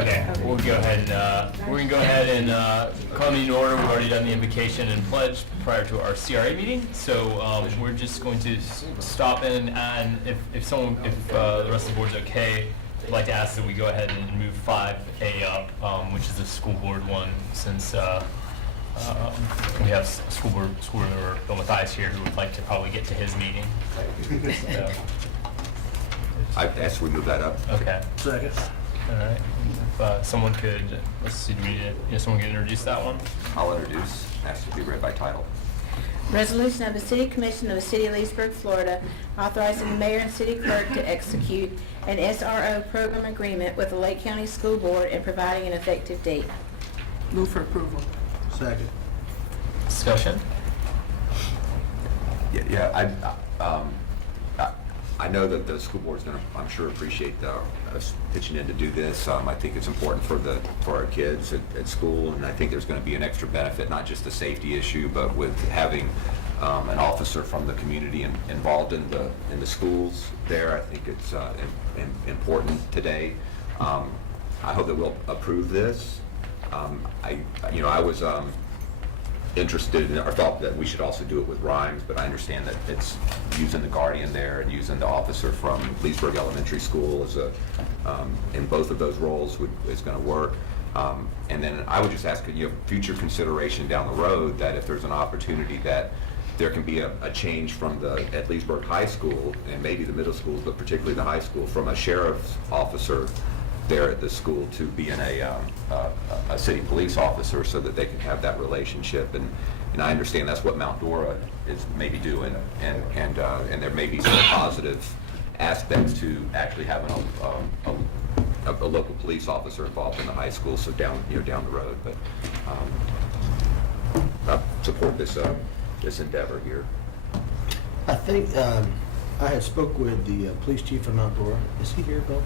Okay, we'll go ahead and, we're gonna go ahead and, call the meeting to order. We've already done the invocation and pledge prior to our CRA meeting, so, we're just going to stop in, and if the rest of the board's okay, I'd like to ask that we go ahead and move 5A up, which is the school board one, since, we have school board member Bill Mathias here who would like to probably get to his meeting. So, I asked we move that up. okay. Second. All right. If someone could, let's see, someone could introduce that one? I'll introduce, ask to be read by title. Resolution of the City Commission of the City of Leesburg, Florida, authorizing the mayor and city clerk to execute an SRO program agreement with the Lake County School Board and providing an effective date. Move for approval. Second. Discussion? I know that the school board's going to, I'm sure, appreciate us pitching in to do this. I think it's important for our kids at school, and I think there's going to be an extra benefit, not just a safety issue, but with having an officer from the community involved in the schools there. I think it's important today. I hope that we'll approve this. I was interested in, or thought that we should also do it with Rhymes, but I understand that it's using the guardian there and using the officer from Leesburg Elementary School as in both of those roles is going to work. And then I would just ask future consideration down the road that if there's an opportunity that there can be a change from at Leesburg High School and maybe the middle schools, but particularly the high school, from a sheriff's officer there at the school to being a city police officer, so that they can have that relationship. And I understand that's what Mount Dora is maybe doing, and there may be some positive aspects to actually having a local police officer involved in the high school. So down the road, but I support this endeavor here. I think I had spoke with the police chief of Mount Dora. Is he here, Bill?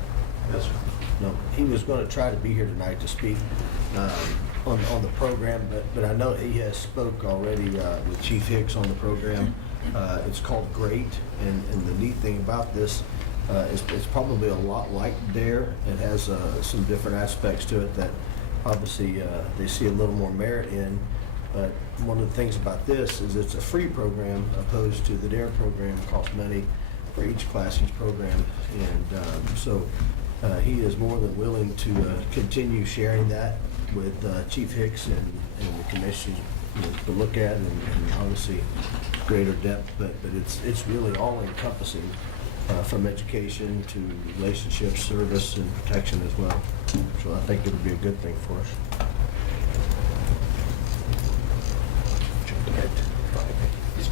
Yes, sir. No, he was going to try to be here tonight to speak on the program, but I know he has spoke already with Chief Hicks on the program. It's called GREAT, and the neat thing about this is it's probably a lot like DARE. It has some different aspects to it that obviously they see a little more merit in. But one of the things about this is it's a free program opposed to the DARE program. It costs money for each class, each program, and so he is more than willing to continue sharing that with Chief Hicks and the commission to look at, and obviously greater depth. But it's really all encompassing from education to relationships, service, and protection as well. So I think it'll be a good thing for us.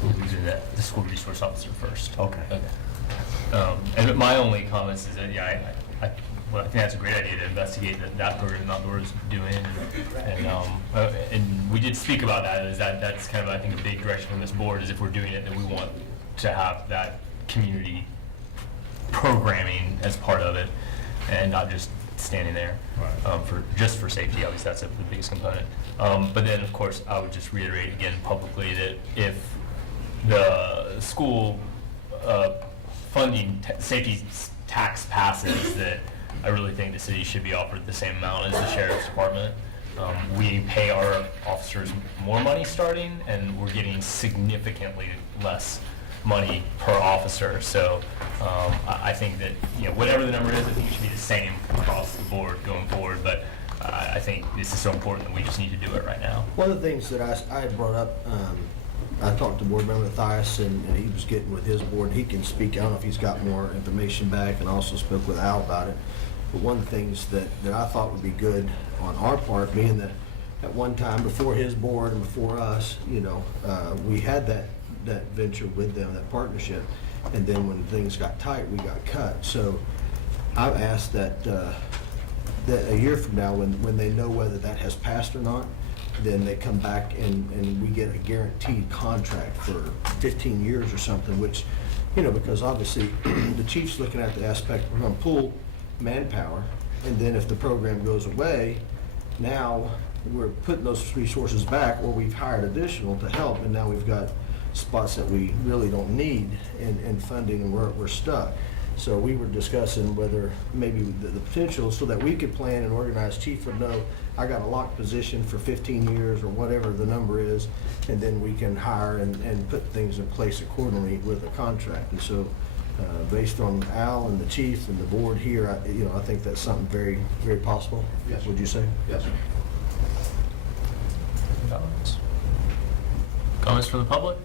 We'll do that, the school resource officer first. Okay. And my only comments is that, I think that's a great idea to investigate that program Mount Dora is doing, and we did speak about that. Is that's kind of, I think, a big direction from this board, is if we're doing it, that we want to have that community programming as part of it, and not just standing there for safety. Obviously, that's the biggest component. But then, of course, I would just reiterate again publicly that if the school funding safety tax passes, that I really think the city should be offered the same amount as the sheriff's department. We pay our officers more money starting, and we're getting significantly less money per officer. So I think that whatever the number is, I think it should be the same across the board going forward. But I think this is so important that we just need to do it right now. One of the things that I had brought up, I talked to Board Member Mathias, and he was getting with his board. He can speak. I don't know if he's got more information back, and also spoke with Al about it. But one of the things that I thought would be good on our part, being that at one time before his board and before us, we had that venture with them, that partnership, and then when things got tight, we got cut. So I've asked that a year from now, when they know whether that has passed or not, then they come back and we get a guaranteed contract for 15 years or something, which, because obviously the chief's looking at the aspect, we're going to pull manpower, and then if the program goes away, now we're putting those resources back, or we've hired additional to help, and now we've got spots that we really don't need in funding, and we're stuck. So we were discussing whether maybe the potential so that we could plan and organize. Chief would know, I got a locked position for 15 years or whatever the number is, and then we can hire and put things in place accordingly with a contract. And so based on Al and the chief and the board here, I think that's something very, very possible. Yes, sir. Would you say? Yes, sir. Comments? Comments from the public?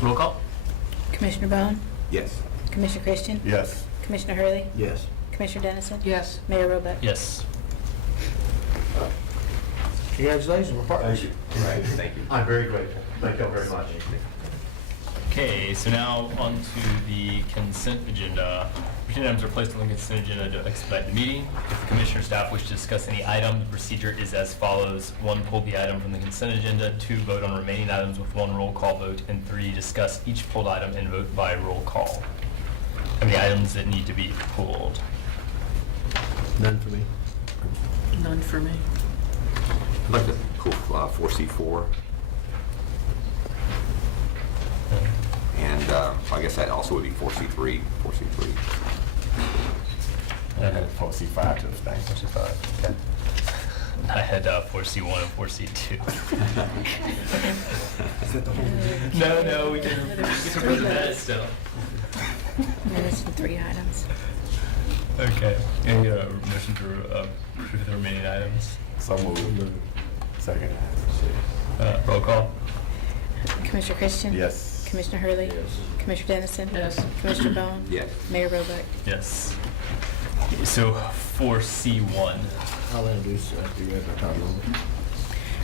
Roll call? Commissioner Bone? Yes. Commissioner Christian? Yes. Commissioner Hurley? Yes. Commissioner Dennison? Yes. Mayor Robuck? Yes. Congratulations, we're partners. Thank you. Right, thank you. I'm very grateful. Thank you very much. Okay, so now on to the consent agenda. Routine items are placed on the consent agenda to expedite the meeting. If the commissioner staff wish to discuss any item, the procedure is as follows. 1, pull the item from the consent agenda. 2, vote on remaining items with 1 roll call vote. And 3, discuss each pulled item and vote by roll call. How many items that need to be pulled? None for me. None for me. I'd like to pull 4C4. And I guess that also would be 4C3. 4C3. I had 4C5 to abstain. 4C5. Okay. I had 4C1 and 4C2. Is that the whole? No, we can approve that still. There's 3 items. Okay. Any motion to approve the remaining items? So moved. Second. Roll call? Commissioner Christian? Yes. Commissioner Hurley? Yes. Commissioner Dennison? Yes. Commissioner Bone? Yes. Mayor Robuck? Yes. So 4C1. I'll introduce, be read by title only.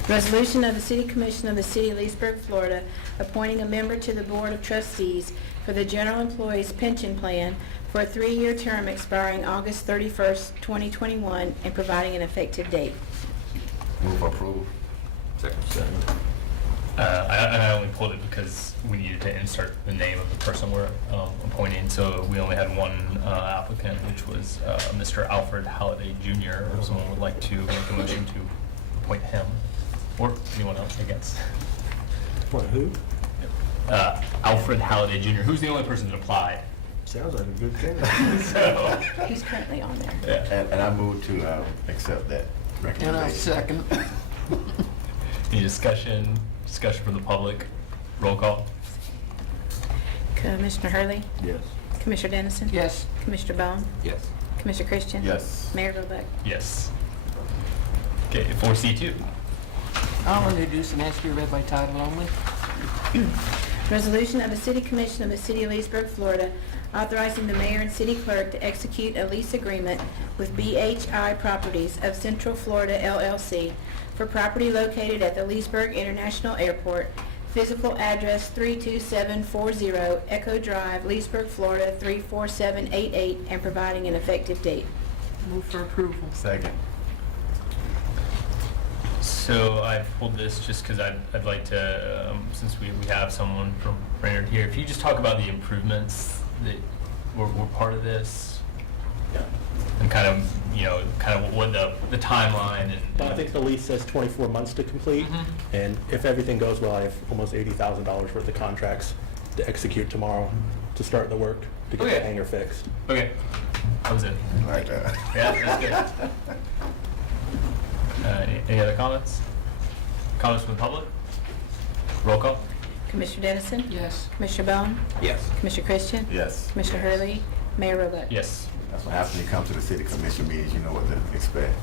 Resolution of the City Commission of the City of Leesburg, Florida, appointing a member to the Board of Trustees for the General Employees Pension Plan for a 3-year term expiring August 31st, 2021, and providing an effective date. Move approve. Second. I only pulled it because we needed to insert the name of the person we're appointing, so we only had one applicant, which was Mr. Alfred Halliday Jr. If someone would like to make a motion to appoint him, or anyone else, I guess. What, who? Alfred Halliday Jr., who's the only person that applied. Sounds like a good candidate. So, He's currently on there. yeah. And I move to accept that recommendation. And I'll second. Any discussion? Discussion from the public? Roll call? Commissioner Hurley? Yes. Commissioner Dennison? Yes. Commissioner Bone? Yes. Commissioner Christian? Yes. Mayor Robuck? Yes. Okay, 4C2. I'll introduce and ask you to read by title only. Resolution of the City Commission of the City of Leesburg, Florida, authorizing the mayor and city clerk to execute a lease agreement with BHI Properties of Central Florida LLC for property located at the Leesburg International Airport, physical address 32740 Echo Drive, Leesburg, Florida 34788, and providing an effective date. Move for approval. Second. So I pulled this just because I'd like to, since we have someone from Brainerd here, if you just talk about the improvements that were part of this, and kind of what the timeline and. Well, I think the lease says 24 months to complete, and if everything goes well, I have almost $80,000 worth of contracts to execute tomorrow to start the work to get Okay. the hangar fixed. Okay, that was it. Like that. Yeah, that's good. Any other comments? Comments from the public? Roll call? Commissioner Dennison? Yes. Commissioner Bone? Yes. Commissioner Christian? Yes. Commissioner Hurley? Mayor Robuck? Yes. That's what happens when you come to the city commission meetings, you know what to expect.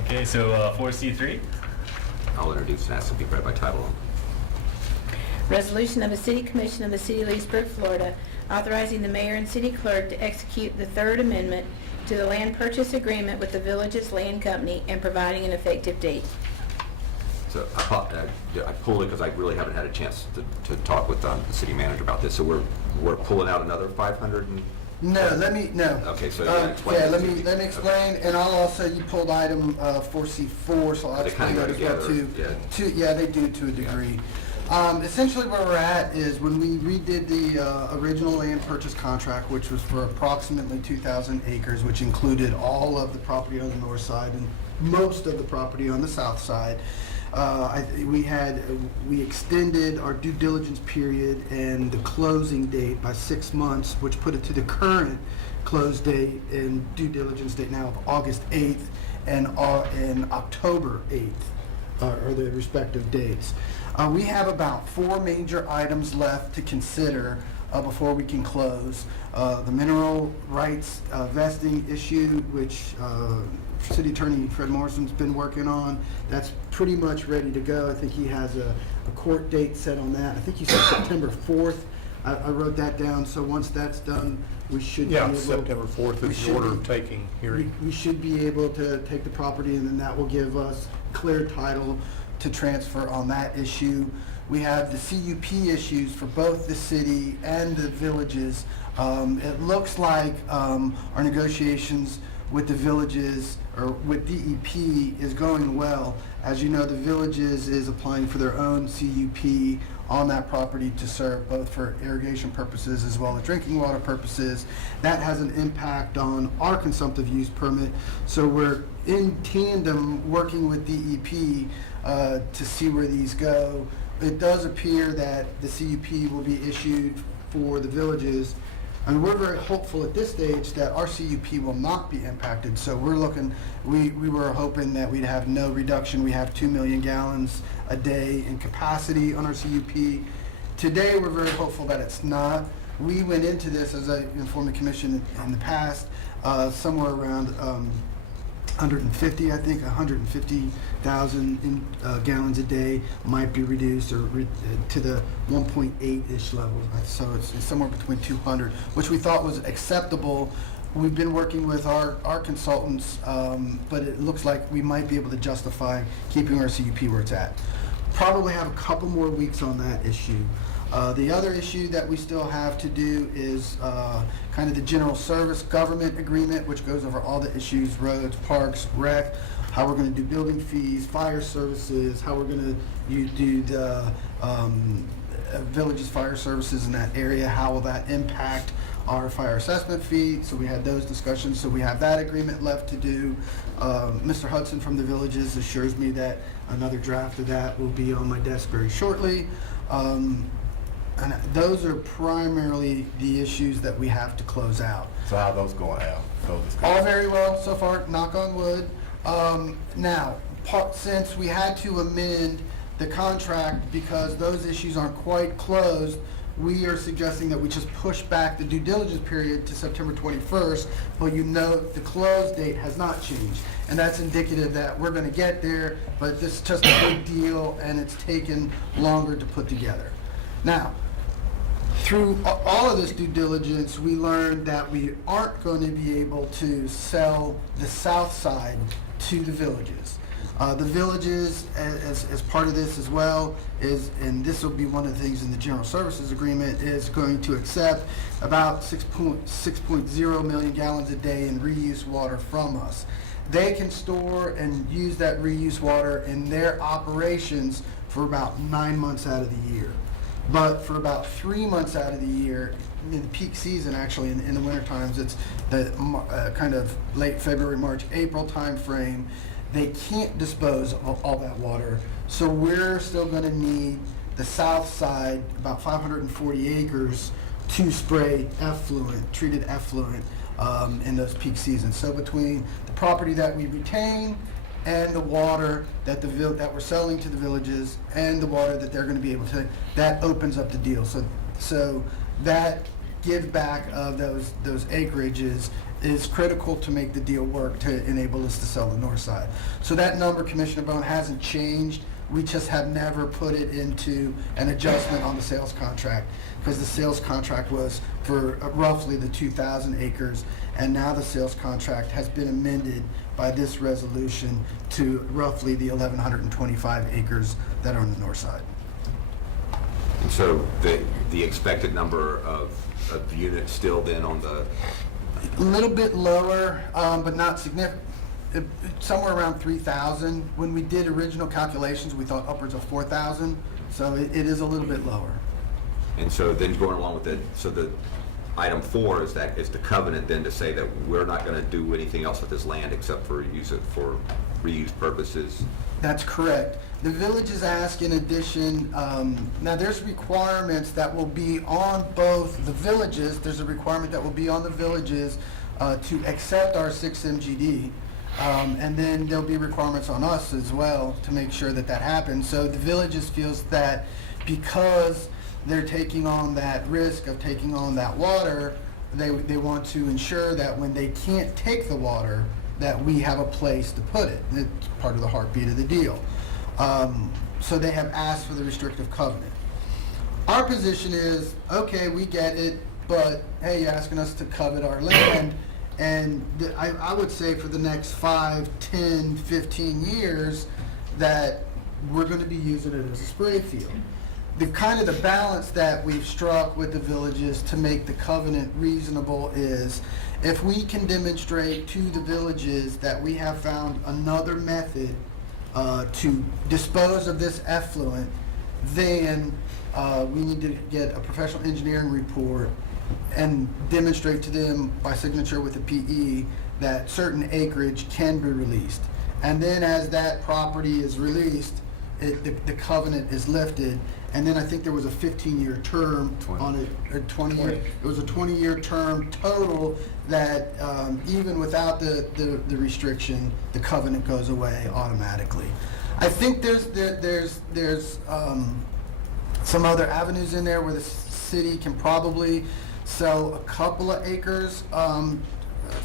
Okay, so 4C3? I'll introduce and ask to be read by title only. Resolution of the City Commission of the City of Leesburg, Florida, authorizing the mayor and city clerk to execute the third amendment to the land purchase agreement with the Villages Land Company and providing an effective date. So I pulled it because I really haven't had a chance to talk with the city manager about this. So we're pulling out another 500 and. No, no. Okay, so you're gonna explain Yeah, it let to me me. explain, and I'll also, you pulled item 4C4, so I'll They explain kinda that go as well together, too. Yeah, they do to a degree. Essentially where we're at is when we redid the original land purchase contract, which was for approximately 2,000 acres, which included all of the property on the north side and most of the property on the south side. We extended our due diligence period and the closing date by 6 months, which put it to the current close date and due diligence date now of August 8th and October 8th are the respective dates. We have about 4 major items left to consider before we can close. The mineral rights vesting issue, which City Attorney Fred Morrison's been working on. That's pretty much ready to go. I think he has a court date set on that. I think he said September 4th. I wrote that down, so once that's done, we should be Yeah, able... September 4th is the order of taking hearing. We should be able to take the property, and then that will give us clear title to transfer on that issue. We have the CUP issues for both the city and the villages. It looks like our negotiations with the villages or with DEP is going well. As you know, the villages is applying for their own CUP on that property to serve both for irrigation purposes as well as drinking water purposes. That has an impact on our consumptive use permit. So we're in tandem working with DEP to see where these go. It does appear that the CUP will be issued for the villages, and we're very hopeful at this stage that our CUP will not be impacted. So we're looking, we were hoping that we'd have no reduction. We have 2 million gallons a day in capacity on our CUP. Today, we're very hopeful that it's not. We went into this, as I informed the commission in the past, somewhere around 150, I think, 150,000 gallons a day might be reduced or to the 1.8-ish level. So it's somewhere between 200, which we thought was acceptable. We've been working with our consultants, but it looks like we might be able to justify keeping our CUP where it's at. Probably have a couple more weeks on that issue. The other issue that we still have to do is kind of the general service government agreement, which goes over all the issues, roads, parks, rec, how we're going to do building fees, fire services, how we're going to do the villages fire services in that area, how will that impact our fire assessment fee. So we had those discussions. So we have that agreement left to do. Mr. Hudson from the villages assures me that another draft of that will be on my desk very shortly. And those are primarily the issues that we have to close out. So how those going, Al? Those discussions? All very well so far, knock on wood. Now, since we had to amend the contract because those issues aren't quite closed, we are suggesting that we just push back the due diligence period to September 21st, but you note the close date has not changed. And that's indicative that we're going to get there, but this is just a big deal and it's taken longer to put together. Now, through all of this due diligence, we learned that we aren't going to be able to sell the south side to the villages. The villages, as part of this as well, is, and this will be one of the things in the general services agreement, is going to accept about 6.0 million gallons a day in reuse water from us. They can store and use that reuse water in their operations for about 9 months out of the year. But for about 3 months out of the year, in the peak season actually, in the winter times, it's the kind of late February, March, April time frame, they can't dispose of all that water. So we're still going to need the south side, about 540 acres, to spray effluent, treated effluent, in those peak seasons. So between the property that we retain and the water that that we're selling to the villages and the water that they're going to be able to, that opens up the deal. So that give back of those acreages is critical to make the deal work to enable us to sell the north side. So that number, Commissioner Bone, hasn't changed. We just have never put it into an adjustment on the sales contract because the sales contract was for roughly the 2,000 acres, and now the sales contract has been amended by this resolution to roughly the 1,125 acres that are on the north side. And so the expected number of units still then on the... A little bit lower, but not significant. Somewhere around 3,000. When we did original calculations, we thought upwards of 4,000. So it is a little bit lower. And so then going along with it, so the item 4 is the covenant then to say that we're not going to do anything else with this land except for use it for reuse purposes. That's correct. The village is asked in addition, now there's requirements that will be on both the villages, there's a requirement that will be on the villages to accept our 6 MGD. And then there'll be requirements on us as well to make sure that that happens. So the villages feels that because they're taking on that risk of taking on that water, they want to ensure that when they can't take the water, that we have a place to put it. It's part of the heartbeat of the deal. So they have asked for the restrictive covenant. Our position is, okay, we get it, but hey, you're asking us to covet our land, and I would say for the next 5, 10, 15 years that we're going to be using it as a spray field. The kind of the balance that we've struck with the villages to make the covenant reasonable is if we can demonstrate to the villages that we have found another method to dispose of this effluent, then we need to get a professional engineering report and demonstrate to them by signature with a PE that certain acreage can be released. And then as that property is released, the covenant is lifted, and then I think there was a 15-year term 20. on it, or 20 year. It was a 20-year term total that even without the restriction, the covenant goes away automatically. I think there's some other avenues in there where the city can probably sell a couple of acres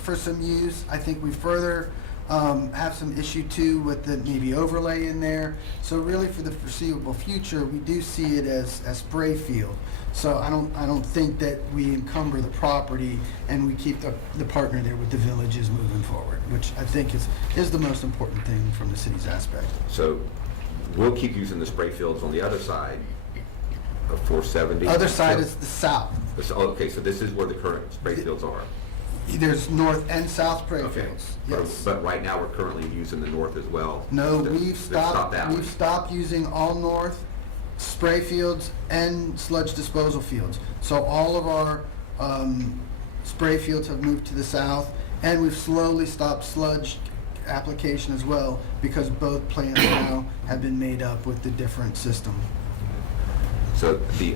for some use. I think we further have some issue too with the maybe overlay in there. So really for the foreseeable future, we do see it as spray field. So I don't think that we encumber the property and we keep the partner there with the villages moving forward, which I think is the most important thing from the city's aspect. So we'll keep using the spray fields on the other side of 470. Other side is the south. Okay, so this is where the current spray fields are. There's north and south spray Okay. fields. But- Yes. But right now, we're currently using the north as well. No, They've we've stopped that one. using all north spray fields and sludge disposal fields. So all of our spray fields have moved to the south, and we've slowly stopped sludge application as well because both plants now have been made up with the different system. So the,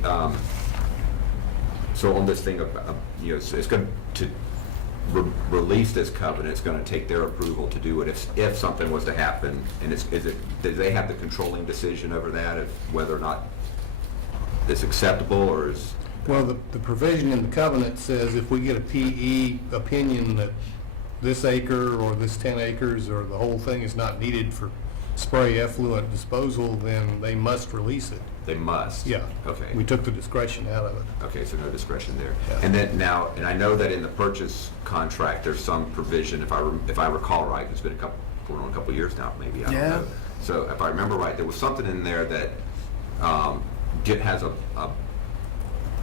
so on this thing of, so it's going to release this covenant, it's going to take their approval to do it if something was to happen, and do they have the controlling decision over that, of whether or not it's acceptable, or is? Well, the provision in the covenant says if we get a PE opinion that this acre or this 10 acres or the whole thing is not needed for spray effluent disposal, then they must release it. They must? Yeah. Okay. We took the discretion out of it. Okay, so no discretion there. Yeah. And then now, and I know that in the purchase contract, there's some provision, if I recall right, it's been going on a couple of years now, maybe, I don't Yeah. know. So if I remember right, there was something in there that has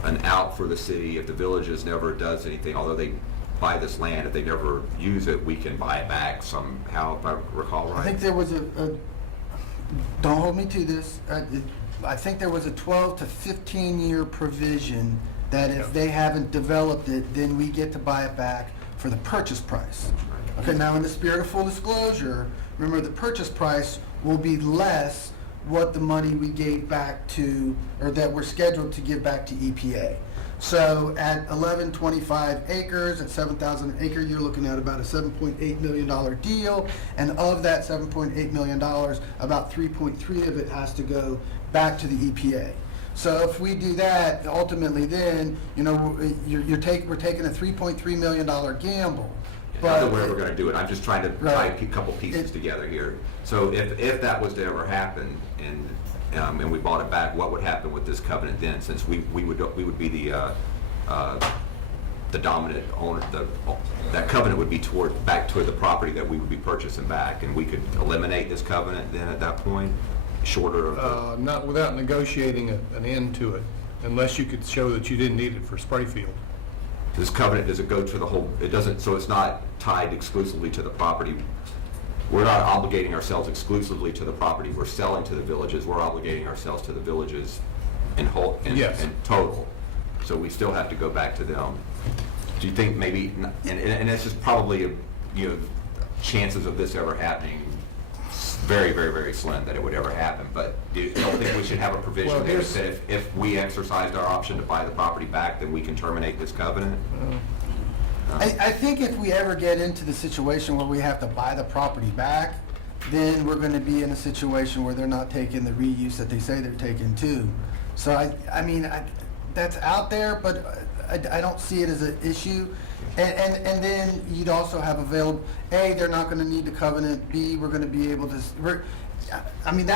an out for the city if the villages never does anything, although they buy this land, if they never use it, we can buy it back somehow, if I recall right. I think there was a don't hold me to this, I think there was a 12 to 15 year provision that if they haven't developed it, then we get to buy it back for the purchase price. Okay, now in the spirit of full disclosure, remember the purchase price will be less what the money we gave back to, or that we're scheduled to give back to EPA. So at 1125 acres, at 7,000 an acre, you're looking at about a $7.8 million deal. And of that $7.8 million, about 3.3 of it has to go back to the EPA. So if we do that, ultimately then, we're taking a $3.3 million gamble. Not that we're ever going to do it, I'm just trying to tie Right. a couple pieces together here. So if that was to ever happen, and we bought it back, what would happen with this covenant then, since we would be the dominant owner, that covenant would be back toward the property that we would be purchasing back, and we could eliminate this covenant then at that point, shorter of the... Not without negotiating an end to it, unless you could show that you didn't need it for spray field. This covenant, does it go to the whole, it doesn't, so it's not tied exclusively to the property. We're not obligating ourselves exclusively to the property we're selling to the villages, we're obligating ourselves to the villages in whole, in Yes. total. So we still have to go back to them. Do you think maybe, and this is probably, chances of this ever happening very, very, very slim that it would ever happen, but do you don't think we should have a provision Well, there that here's- said if we exercised our option to buy the property back, then we can terminate this covenant? I think if we ever get into the situation where we have to buy the property back, then we're gonna be in a situation where they're not taking the reuse that they say they're taking too. So I mean, that's out there, but I don't see it as an issue. And then you'd also have available, A, they're not gonna need the covenant, B, we're gonna be able to, I mean,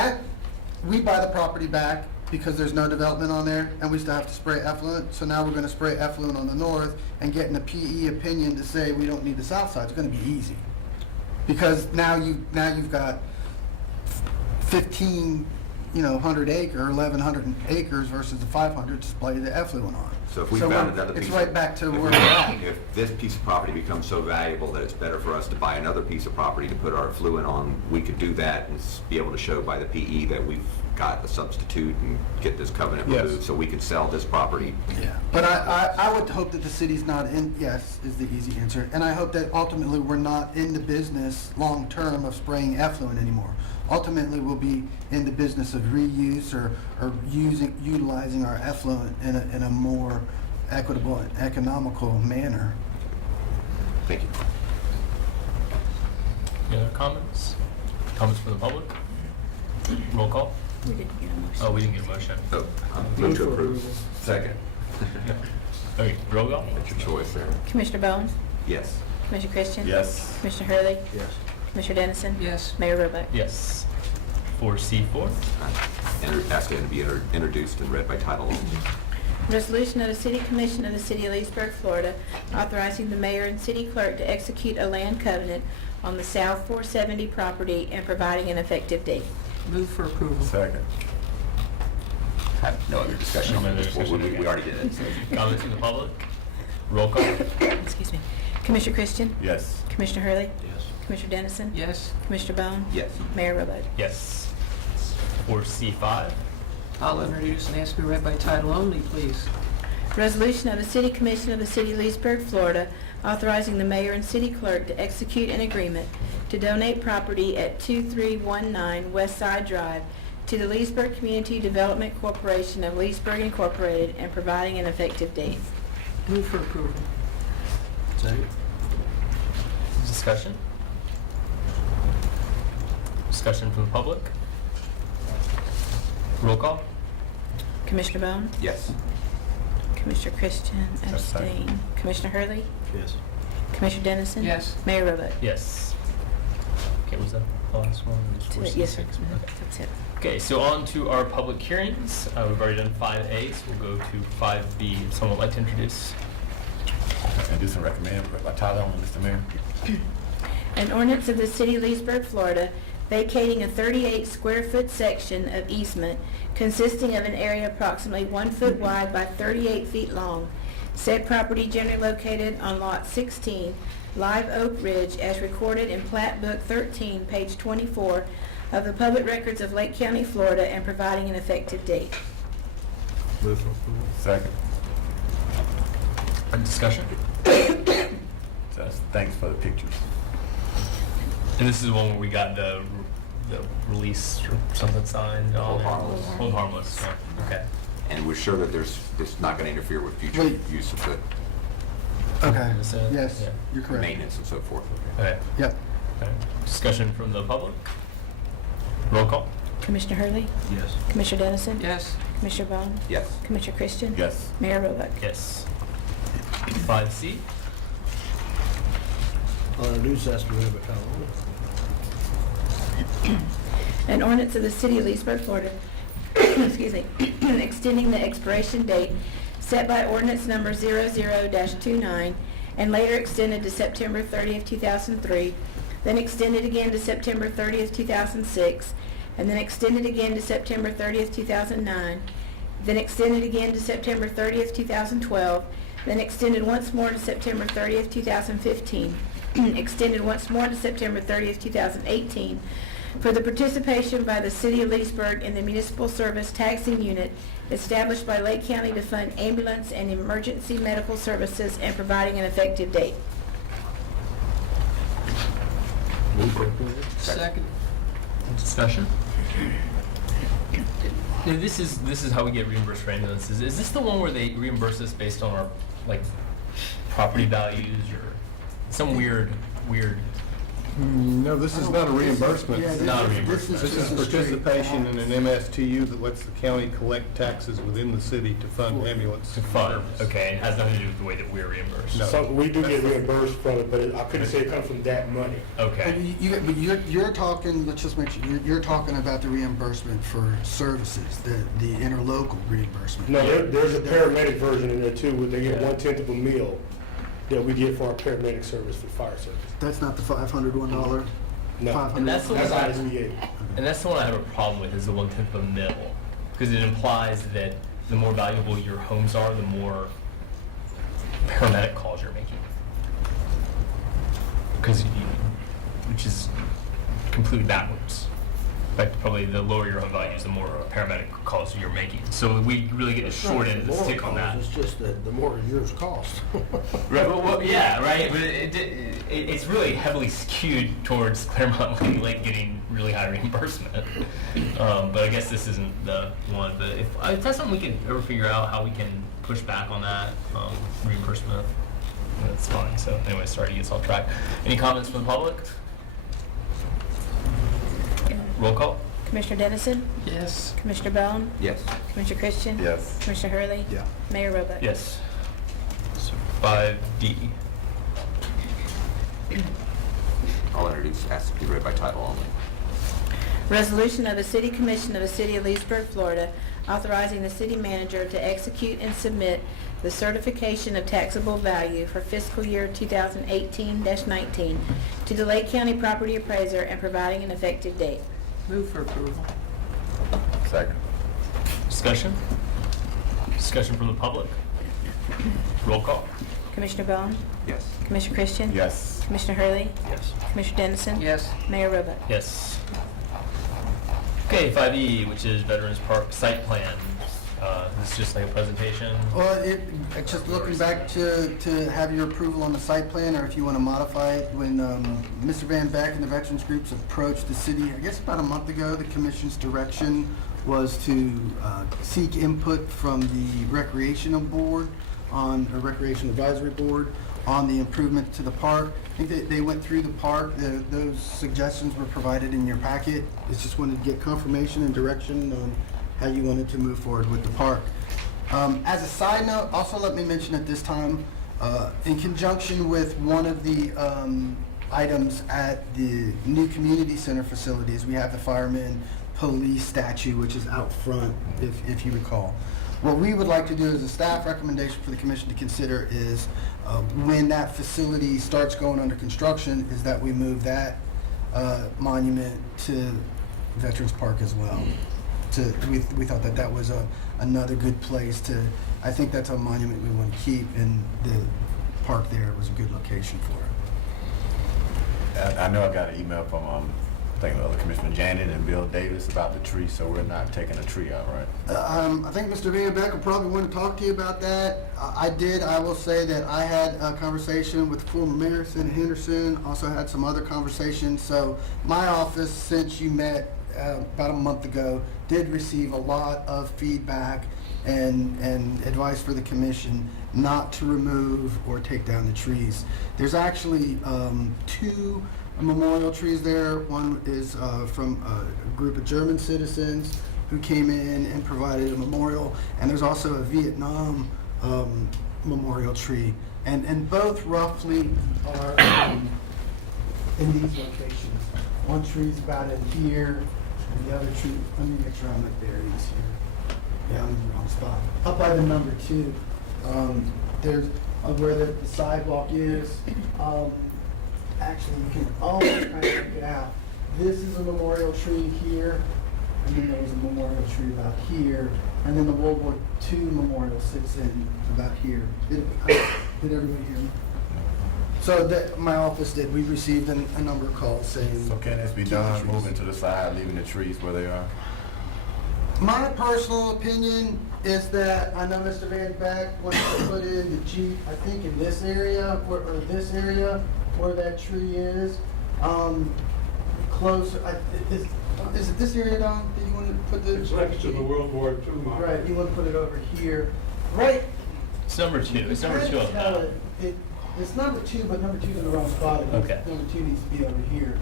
we buy the property back because there's no development on there, and we still have to spray effluent, so now we're gonna spray effluent on the north, and getting a PE opinion to say we don't need the south side is gonna be easy. Because now you've got 15, 100 acre, 1,100 acres versus the 500 to spray the effluent on. So if we found another piece. It's of- right back to if where we- we're at. If this piece of property becomes so valuable that it's better for us to buy another piece of property to put our effluent on, we could do that and be able to show by the PE that we've got a substitute and get this covenant Yes. removed, so we could sell this property. Yeah, but I would hope that the city's not in, yes, is the easy answer. And I hope that ultimately we're not in the business long-term of spraying effluent anymore. Ultimately, we'll be in the business of reuse or utilizing our effluent in a more equitable and economical manner. Thank you. Any other comments? Comments from the public? Roll call? We didn't get a motion. Oh, we didn't get a motion. So, move to approve. Second. Okay, roll call? That's your choice there. Commissioner Bones? Yes. Commissioner Christian? Yes. Commissioner Hurley? Yes. Commissioner Dennison? Yes. Mayor Robuck? Yes. 4C4? Ask it to be introduced and read by title only. Resolution of the City Commission of the City of Leesburg, Florida, authorizing the mayor and city clerk to execute a land covenant on the South 470 property and providing an effective date. Move for approval. Second. Have no other discussion on No other this. discussion, We okay. already did it. Comments from the public? Roll call? Excuse me. Commissioner Christian? Yes. Commissioner Hurley? Yes. Commissioner Dennison? Yes. Commissioner Bone? Yes. Mayor Robuck? Yes. 4C5? I'll introduce and ask to be read by title only, please. Resolution of the City Commission of the City of Leesburg, Florida, authorizing the mayor and city clerk to execute an agreement to donate property at 2319 West Side Drive to the Leesburg Community Development Corporation of Leesburg Incorporated and providing an effective date. Move for approval. Second. Discussion? Discussion from the public? Roll call? Commissioner Bone? Yes. Commissioner Christian, That's second. abstain. Commissioner Hurley? Yes. Commissioner Dennison? Yes. Mayor Robuck? Yes. Okay, was that the last one? It was Yes, sir. 4C6. Okay. That's it. Okay, so on to our public hearings. We've already done 5A, so we'll go to 5B. If someone would like to introduce. Introduce and recommend read by title only, Mr. Mayor. An ordinance of the City of Leesburg, Florida, vacating a 38 square foot section of easement consisting of an area approximately 1 foot wide by 38 feet long. Said property generally located on Lot 16, Live Oak Ridge, as recorded in Plat Book 13, page 24 of the Public Records of Lake County, Florida, and providing an effective date. Move for approval. Second. Discussion? So, thanks for the pictures. And this is the one where we got the release or something signed on Hold it? harmless. Hold harmless, yeah, okay. And we're sure that this is not going to interfere with future Wait. use of the Okay, Is that- yes, yeah. you're correct. maintenance and so forth. Okay. Yep. Okay. Discussion from the public? Roll call? Commissioner Hurley? Yes. Commissioner Dennison? Yes. Commissioner Bone? Yes. Commissioner Christian? Yes. Mayor Robuck? Yes. 5C? Introduce, ask to read by title only. An ordinance of the City of Leesburg, Florida, excuse me, extending the expiration date set by ordinance number 00-29 and later extended to September 30th, 2003, then extended again to September 30th, 2006, and then extended again to September 30th, 2009, then extended again to September 30th, 2012, then extended once more to September 30th, 2015, extended once more to September 30th, 2018, for the participation by the City of Leesburg in the municipal service taxing unit established by Lake County to fund ambulance and emergency medical services and providing an effective date. Move for approval. Second. Discussion? Now, this is how we get reimbursed for ambulances. Is this the one where they reimburse us based on our, like, property values or some weird? No, this is not a reimbursement. Yeah, Not a this reimbursement. This is just a straight participation in tax. an MSTU that lets the county collect taxes within the city to fund ambulance. To fund, service. okay, it has nothing to do with the way that we're reimbursed. No. So we do get reimbursed from it, but I couldn't say it comes from that money. Okay, But you're talking, let's just make sure, you're talking about the reimbursement for services, the interlocal reimbursement. No, there's a paramedic version in there too, where they get 1/10 of a meal that we get for our paramedic service for fire service. That's not the $501? No. $500? And that's the That's one I- ISBA. and that's the one I have a problem with, is the 1/10 of a mil, because it implies that the more valuable your homes are, the more paramedic calls you're making. Which is completely backwards. In fact, probably the lower your home values, the more paramedic calls you're making. So we really get a short end of the stick on that. It's just that the more yours cost. Right, well, yeah, right. But it's really heavily skewed towards Claremont Lake getting really high reimbursement. But I guess this isn't the one. But if that's something we can ever figure out how we can push back on that reimbursement, that's fine. So anyway, sorry to get us off track. Any comments from the public? Roll call. Commissioner Dennison? Yes. Commissioner Bone? Yes. Commissioner Christian? Yes. Commissioner Hurley? Yeah. Mayor Robuck? Yes. So 5D. I'll introduce, ask to be read by title only. Resolution of the City Commission of the City of Leesburg, Florida, authorizing the city manager to execute and submit the certification of taxable value for fiscal year 2018-19 to the Lake County Property Appraiser and providing an effective date. Move for approval. Second. Discussion? Discussion from the public? Roll call. Commissioner Bone? Yes. Commissioner Christian? Yes. Commissioner Hurley? Yes. Commissioner Dennison? Yes. Mayor Robuck? Yes. Okay, 5E, which is Veterans Park Site Plan. This is just like a presentation. Well, just looking back to have your approval on the site plan, or if you want to modify it, when Mr. Van Beck and the veterans groups approached the city, I guess about a month ago, the commission's direction was to seek input from the recreational board or recreation advisory board on the improvement to the park. I think they went through the park. Those suggestions were provided in your packet. It's just wanted to get confirmation and direction on how you wanted to move forward with the park. As a side note, also let me mention at this time, in conjunction with one of the items at the new community center facilities, we have the fireman police statue, which is out front, if you recall. What we would like to do as a staff recommendation for the commission to consider is when that facility starts going under construction, is that we move that monument to Veterans Park as well. We thought that was another good place to, I think that's a monument we want to keep, and the park there was a good location for it. I know I got an email from, I think Commissioner Janet and Bill Davis about the tree, so we're not taking a tree out, right? I think Mr. Van Beck will probably want to talk to you about that. I will say that I had a conversation with former Mayor Senator Henderson, also had some other conversations. So my office, since you met about a month ago, did receive a lot of feedback and advice for the commission not to remove or take down the trees. There's actually two memorial trees there. One is from a group of German citizens who came in and provided a memorial, and there's also a Vietnam memorial tree, and both roughly are in these locations. One tree's about in here, and the other tree, let me make sure I'm like there, he's here. Yeah, I'm in the wrong spot. Up by the number 2, there's where the sidewalk is. Actually, you can almost kind of make it out. This is a memorial tree here, and then there was a memorial tree about here, and then the World War II memorial sits in about here. Did everybody hear me? So my office did. We received a number of calls saying. So can this be keep the done, trees. moving to the side, leaving the trees where they are? My personal opinion is that I know Mr. Van Beck wants to put in the Jeep, I think in this area, or this area where that tree is. Closer, Is it this area, Don, that you want to put the? It's next to the World War II model. Right, you want to put it over here. Right. It's number 2. It's number 2 on the map. It's number 2, but number 2's in the wrong spot. Okay. Number 2 needs to be over here.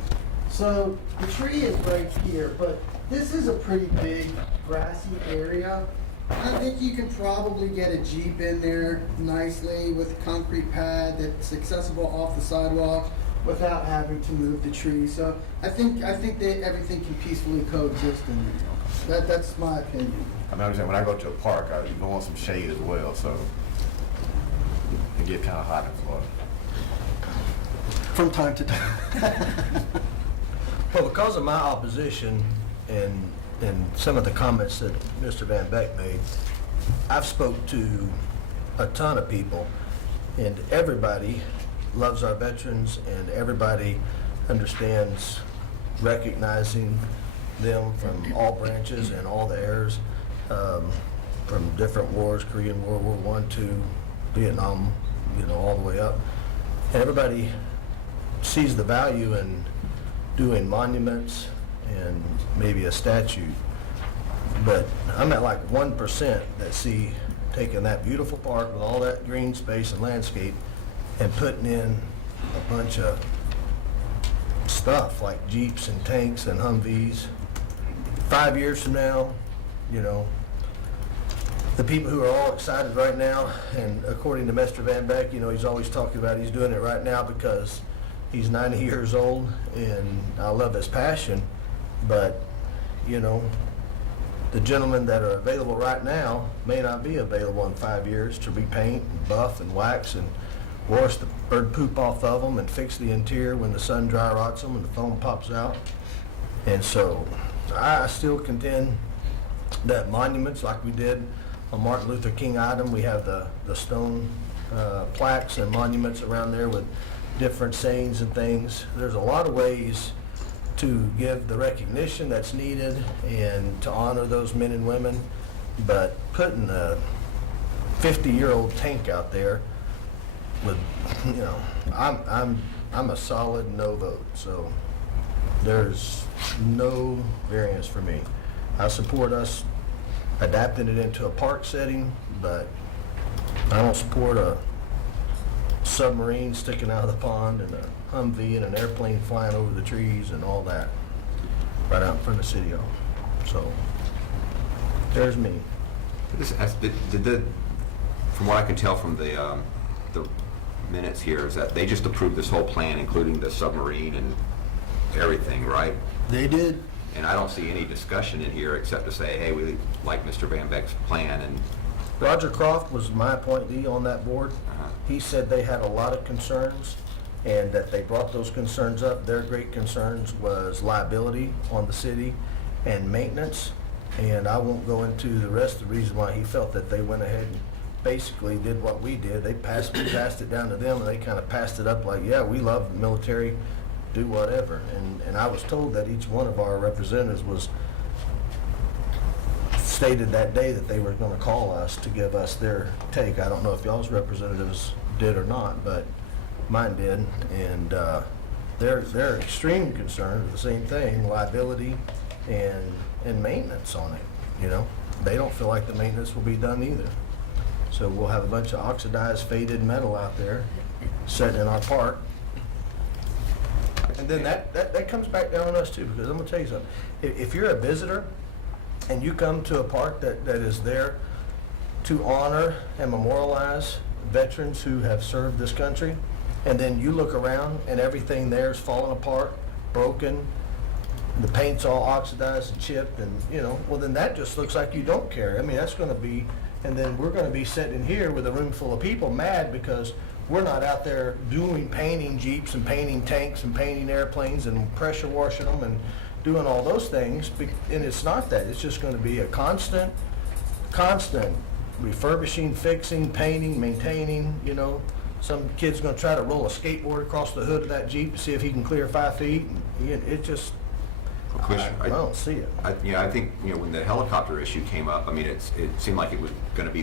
So the tree is right here, but this is a pretty big grassy area. I think you can probably get a Jeep in there nicely with a concrete pad that's accessible off the sidewalk without having to move the tree. So I think that everything can peacefully coexist in there. That's my opinion. I mean, I'm saying, when I go to a park, I want some shade as well, so it get kind of hot in Florida. From time to time. Well, because of my opposition and some of the comments that Mr. Van Beck made, I've spoke to a ton of people, and everybody loves our veterans, and everybody understands recognizing them from all branches and all the eras, from different wars, Korean War, World War I, II, Vietnam, all the way up. And everybody sees the value in doing monuments and maybe a statue. But I'm at like 1% that see taking that beautiful park with all that green space and landscape and putting in a bunch of stuff like Jeeps and tanks and Humvees. 5 years from now, the people who are all excited right now, and according to Mr. Van Beck, he's always talking about he's doing it right now because he's 90 years old, and I love his passion, but, the gentlemen that are available right now may not be available in 5 years to repaint and buff and wax and wash the bird poop off of them and fix the interior when the sun dry rots them and the foam pops out. And so I still contend that monuments like we did on Martin Luther King item, we have the stone plaques and monuments around there with different sayings and things. There's a lot of ways to give the recognition that's needed and to honor those men and women, but putting a 50-year-old tank out there with, I'm a solid no vote. So there's no variance for me. I support us adapting it into a park setting, but I don't support a submarine sticking out of the pond and a Humvee and an airplane flying over the trees and all that right out in front of City Hall. So there's me. From what I can tell from the minutes here, is that they just approved this whole plan, including the submarine and everything, right? They did. And I don't see any discussion in here except to say, hey, we like Mr. Van Beck's plan, and Roger Croft was my appointee on that board. Uh-huh. He said they had a lot of concerns and that they brought those concerns up. Their great concerns was liability on the city and maintenance. And I won't go into the rest of the reason why he felt that they went ahead and basically did what we did. They passed it down to them, and they kind of passed it up like, yeah, we love the military, do whatever. And I was told that each one of our representatives was stated that day that they were going to call us to give us their take. I don't know if y'all's representatives did or not, but mine did. And they're extreme concerned with the same thing, liability and maintenance on it. They don't feel like the maintenance will be done either. So we'll have a bunch of oxidized, faded metal out there sitting in our park. And then that comes back down on us too, because I'm gonna tell you something. If you're a visitor and you come to a park that is there to honor and memorialize veterans who have served this country, and then you look around and everything there is falling apart, broken, the paint's all oxidized and chipped, and well, then that just looks like you don't care. I mean, that's gonna be, and then we're gonna be sitting here with a room full of people mad because we're not out there painting Jeeps and painting tanks and painting airplanes and pressure washing them and doing all those things. And it's not that. It's just going to be a constant refurbishing, fixing, painting, maintaining. Some kid's going to try to roll a skateboard across the hood of that Jeep to see if he can clear 5 feet. And it just, I don't see it. I think when the helicopter issue came up, I mean, it seemed like it was going to be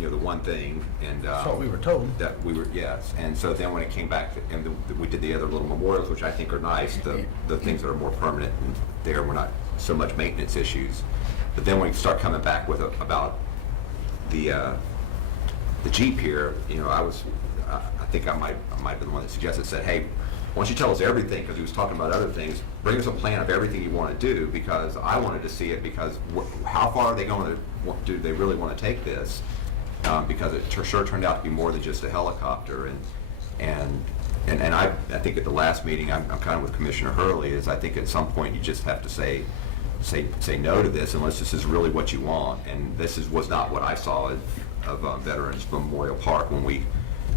the one thing, and. That's what we were told. That we were, yes. And so then when it came back, and we did the other little memorials, which I think are nice, the things that are more permanent and there were not so much maintenance issues. But then when we start coming back with about the Jeep here, I think I might have been the one that suggested, said, hey, why don't you tell us everything, because he was talking about other things, bring us a plan of everything you want to do, because I wanted to see it, because how far are they going to, do they really want to take this? Because it sure turned out to be more than just a helicopter, and I think at the last meeting, I'm kind of with Commissioner Hurley, is I think at some point you just have to say no to this unless this is really what you want, and this was not what I saw of Veterans Memorial Park when we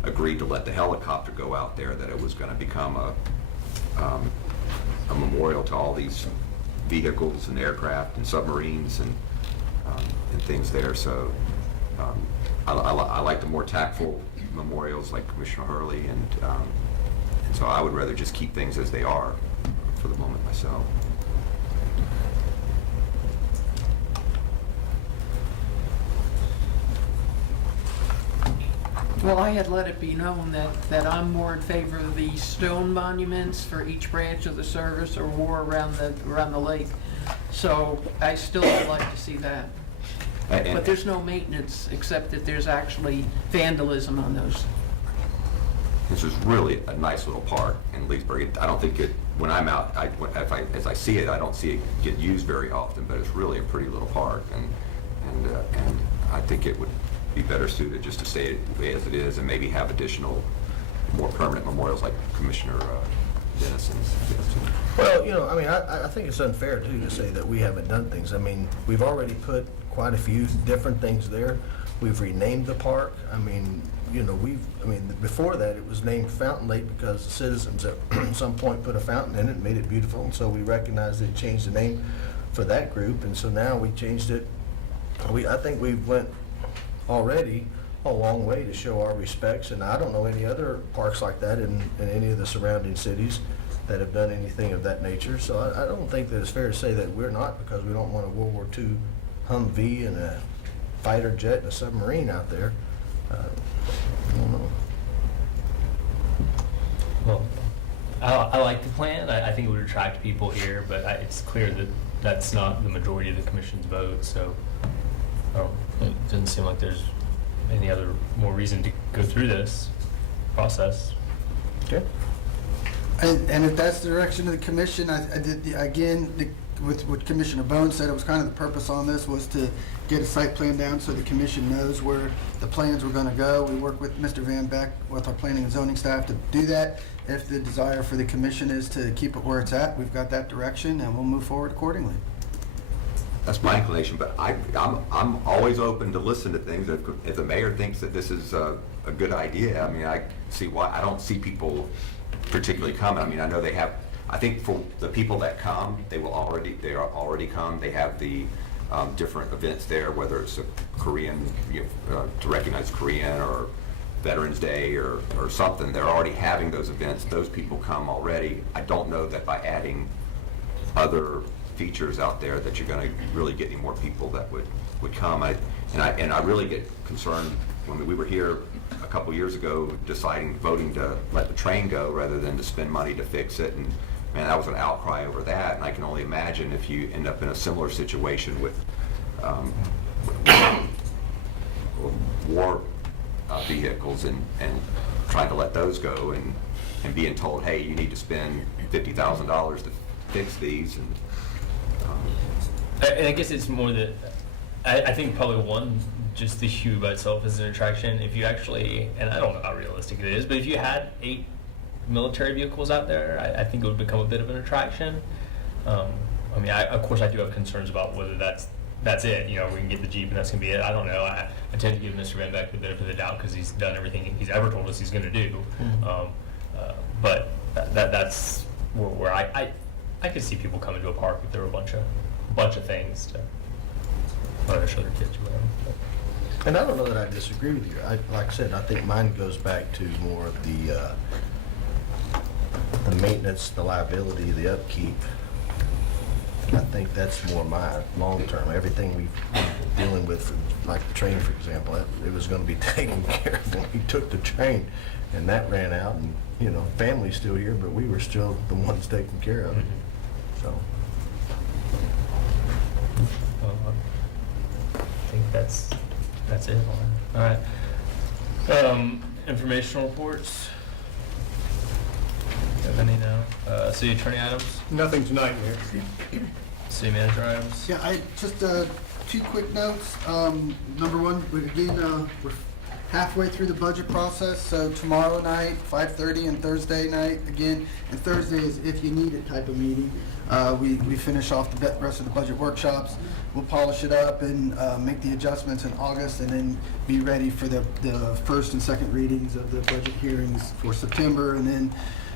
agreed to let the helicopter go out there, that it was going to become a memorial to all these vehicles and aircraft and submarines and things there. So I like the more tactful memorials like Commissioner Hurley, and so I would rather just keep things as they are for the moment myself. Well, I had let it be known that I'm more in favor of the stone monuments for each branch of the service or war around the lake. So I still would like to see that. But there's no maintenance, except that there's actually vandalism on those. This is really a nice little park in Leesburg. I don't think when I'm out, as I see it, I don't see it get used very often, but it's really a pretty little park, and I think it would be better suited just to stay as it is and maybe have additional, more permanent memorials like Commissioner Dennison's suggested. Well, I think it's unfair too to say that we haven't done things. I mean, we've already put quite a few different things there. We've renamed the park. Before that, it was named Fountain Lake because the citizens at some point put a fountain in it and made it beautiful, and so we recognized that it changed the name for that group, and so now we changed it. I think we went already a long way to show our respects, and I don't know any other parks like that in any of the surrounding cities that have done anything of that nature. So I don't think that it's fair to say that we're not, because we don't want a World War II Humvee and a fighter jet and a submarine out there. I don't know. Well, I like the plan. I think it would attract people here, but it's clear that that's not the majority of the commission's vote, so it doesn't seem like there's any other more reason to go through this process. Okay. And if that's the direction of the commission, I did, with what Commissioner Bone said, it was kind of the purpose on this was to get a site plan down so the commission knows where the plans were going to go. We work with Mr. Van Beck, with our planning and zoning staff to do that. If the desire for the commission is to keep it where it's at, we've got that direction and we'll move forward accordingly. That's my inclination, but I'm always open to listen to things. If the mayor thinks that this is a good idea, I see why. I don't see people particularly coming. I know they have. I think for the people that come, they are already come. They have the different events there, whether it's a Korean, to recognize Korean or Veterans Day or something. They're already having those events. Those people come already. I don't know that by adding other features out there that you're going to really get any more people that would come. I really get concerned when we were here a couple years ago voting to let the train go rather than to spend money to fix it, and man, that was an outcry over that. And I can only imagine if you end up in a similar situation with war vehicles and trying to let those go and being told, hey, you need to spend $50,000 to fix these. And I guess it's more that I think probably one, just the hue by itself is an attraction. If you actually, and I don't know how realistic it is, but if you had 8 military vehicles out there, I think it would become a bit of an attraction. Of course, I do have concerns about whether that's it. We can get the Jeep and that's going to be it. I don't know. I tend to give Mr. Van Beck the benefit of the doubt because he's done everything he's ever told us he's going to do. But that's where I could see people coming to a park if there were a bunch of things to show their kids or whatever. And I don't know that I disagree with you. Like I said, I think mine goes back to more of the maintenance, the liability, the upkeep, I think that's more my long-term. Everything we've been dealing with, like the train, for example, it was gonna be taken care of when we took the train, and that ran out, and, you know, family's still here, but we were still the ones taking care of it, so. Well, I think that's it. All right. Informational reports. Do you have any now? City attorney items? Nothing tonight, Mayor. City manager items? Yeah, I just two quick notes. Number one, we're halfway through the budget process, so tomorrow night, 5:30, and Thursday night again. And Thursday is if you need it type of meeting. We finish off the rest of the budget workshops. We'll polish it up and make the adjustments in August, and then be ready for the first and second readings of the budget hearings for September, and then,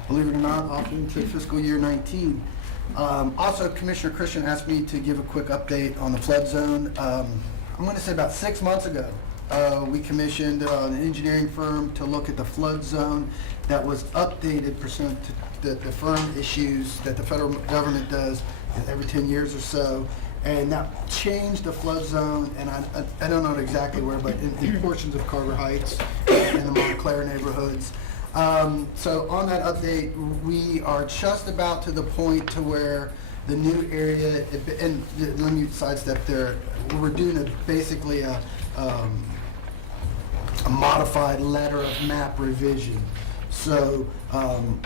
believe it or not, off into fiscal year 19. Also, Commissioner Christian asked me to give a quick update on the flood zone. I'm going to say about 6 months ago, we commissioned an engineering firm to look at the flood zone that was updated pursuant to the firm issues that the federal government does every 10 years or so. And that changed the flood zone, and I don't know exactly where, but in portions of Carver Heights and the Montclair neighborhoods. So on that update, we are just about to the point to where the new area, and let me sidestep there, we're doing basically a modified letter of map revision. So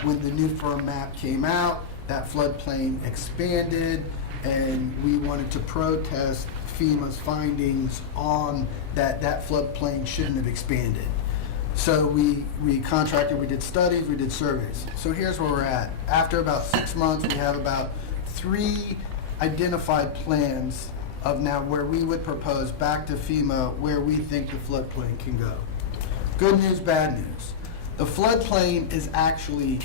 when the new firm map came out, that floodplain expanded, and we wanted to protest FEMA's findings on that floodplain shouldn't have expanded. So we contracted, we did studies, we did surveys. So here's where we're at. After about 6 months, we have about 3 identified plans of now where we would propose back to FEMA where we think the floodplain can go. Good news, bad news. The floodplain is actually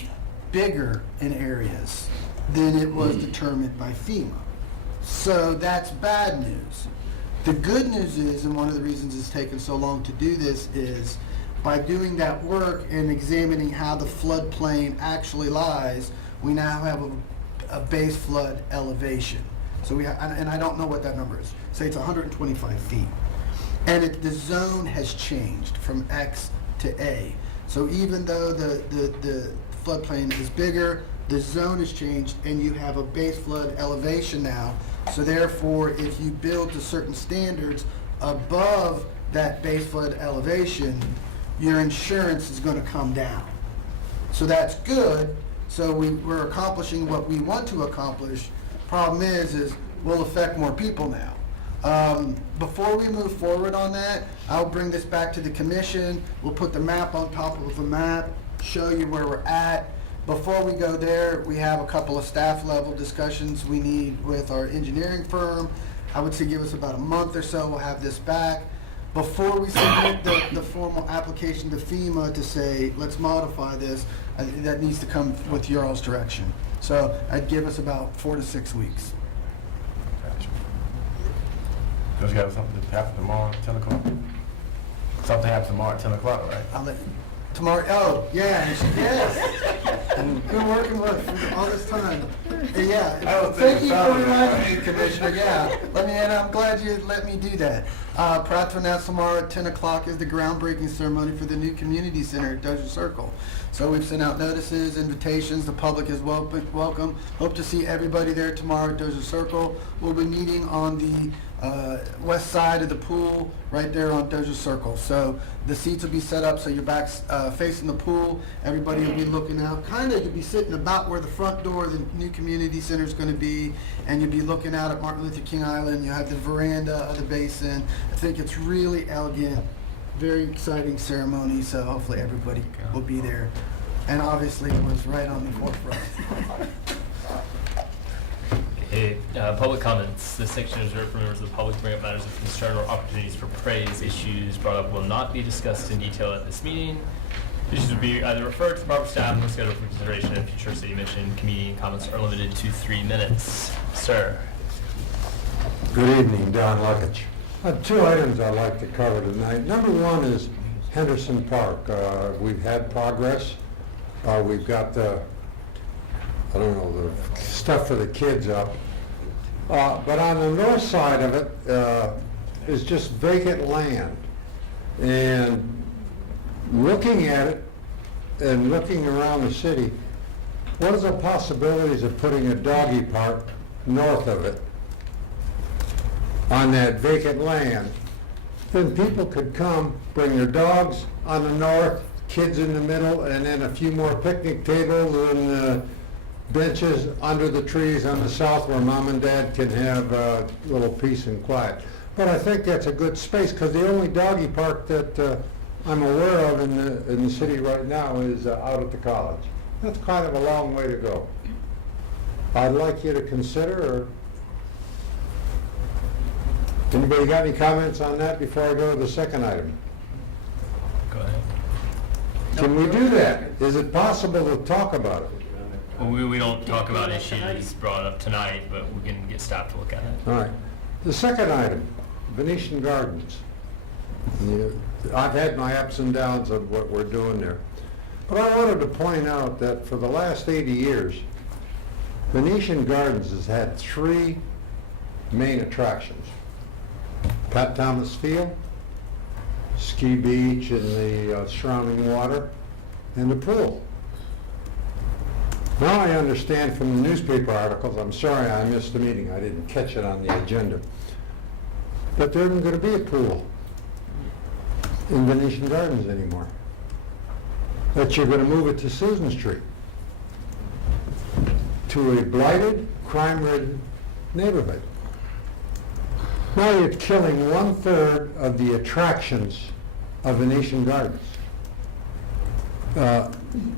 bigger in areas than it was determined by FEMA. So that's bad news. The good news is, and one of the reasons it's taken so long to do this, is by doing that work and examining how the floodplain actually lies, we now have a base flood elevation. So we and I don't know what that number is. Say it's 125 feet. And the zone has changed from X to A. So even though the floodplain is bigger, the zone has changed, and you have a base flood elevation now. So therefore, if you build to certain standards above that base flood elevation, your insurance is going to come down. So that's good. So we're accomplishing what we want to accomplish. Problem is we'll affect more people now. Before we move forward on that, I'll bring this back to the commission. We'll put the map on top of the map, show you where we're at. Before we go there, we have a couple of staff level discussions we need with our engineering firm. I would say give us about a month or so, we'll have this back. Before we submit the formal application to FEMA to say, let's modify this, that needs to come with your all's direction. So I'd give us about 4 to 6 weeks. Gotcha. Does you have something to happen tomorrow at 10 o'clock? Something happens tomorrow at 10 o'clock, right? I'll let you, tomorrow, oh, yeah, yes. Been working with for all this time. Yeah, thank you for reminding me, Commissioner, yeah. And I'm glad you let me do that. Proud to announce tomorrow at 10 o'clock is the groundbreaking ceremony for the new community center at Dozier Circle. So we've sent out notices, invitations, the public is welcome. Hope to see everybody there tomorrow at Dozier Circle. We'll be meeting on the west side of the pool, right there on Dozier Circle. So the seats will be set up so your back's facing the pool. Everybody will be looking out. Kind of, you'll be sitting about where the front door of the new community center is going to be, and you'll be looking out at Martin Luther King Island. You'll have the veranda of the basin. I think it's really elegant, very exciting ceremony, so hopefully everybody will be there. And obviously it was right on the forefront. Okay, public comments. This section is reserved for members of the public to bring up matters of concern or opportunities for praise. Issues brought up will not be discussed in detail at this meeting. Issues will be either referred to the proper staff or scheduled for consideration in future city mission. Committee comments are limited to 3 minutes. Sir. Good evening, Don Luckich. I have 2 items I'd like to cover tonight. Number 1 is Henderson Park. We've had progress. We've got the stuff for the kids up. But on the north side of it is just vacant land. And looking at it and looking around the city, what are the possibilities of putting a doggy park north of it on that vacant land? Then people could come, bring their dogs on the north, kids in the middle, and then a few more picnic tables and benches under the trees on the south where mom and dad can have a little peace and quiet. But I think that's a good space, because the only doggy park that I'm aware of in the city right now is out at the college. That's kind of a long way to go. I'd like you to consider, or anybody got any comments on that before I go to the second item? Go ahead. Can we do that? Is it possible to talk about it? Well, we don't talk about issues brought up tonight, but we can get staff to look at it. All right. The second item, Venetian Gardens. I've had my ups and downs of what we're doing there. But I wanted to point out that for the last 80 years, Venetian Gardens has had 3 main attractions. Pat Thomas Field, Ski Beach and the surrounding water, and the pool. Now I understand from the newspaper articles, I'm sorry I missed the meeting, I didn't catch it on the agenda, but there isn't going to be a pool in Venetian Gardens anymore. That you're going to move it to Susan Street, to a blighted, crime-ridden neighborhood. Now you're killing 1/3 of the attractions of Venetian Gardens.